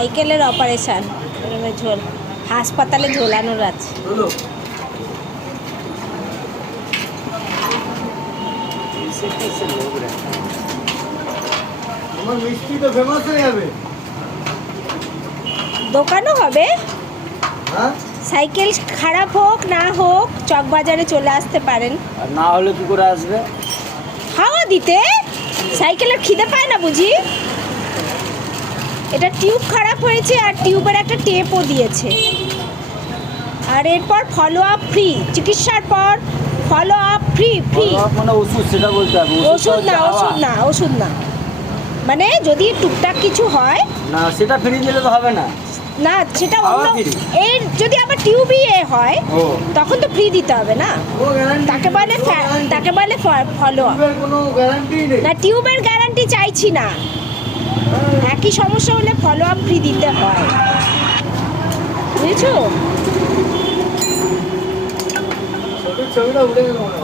সাইকেলের অপারেশন ঝোল হাসপাতালে ঝোলানোর আছে। মিষ্টি তো ফেমাস হয়ে যাবে, দোকানও হবে। হ্যাঁ সাইকেল খারাপ হোক না হোক চকবাজারে চলে আসতে পারেন। আর না হলে কি করে আসবে? হাওয়া দিতে সাইকেলের খিদে পায় না বুঝি। এটা টিউব খারাপ হয়েছে আর টিউবের একটা টেপও দিয়েছে। আর এরপর ফলো আপ ফ্রি, চিকিৎসার পর ফলো আপ ফ্রি। মানে ওষুধ, সেটা বলতে হবে। ওষুধ না, ওষুধ না, ওষুধ না, মানে যদি টুকটাক কিছু হয় না, সেটা ফ্রি দিলে তো হবে না। না, সেটা হাওয়া অন্য। free? এর যদি আবার টিউবই হয় ও তখন তো ফ্রি দিতে হবে না। ও গ্যারান্টি, তাকে বলে ফলো আপ। কোনো গ্যারান্টি নেই। না, টিউবের গ্যারান্টি চাইছি না, একই সমস্যা হলে ফলো আপ ফ্রি দিতে হয়, বুঝেছো? ছবিটা উঠে গেল মনে হয়।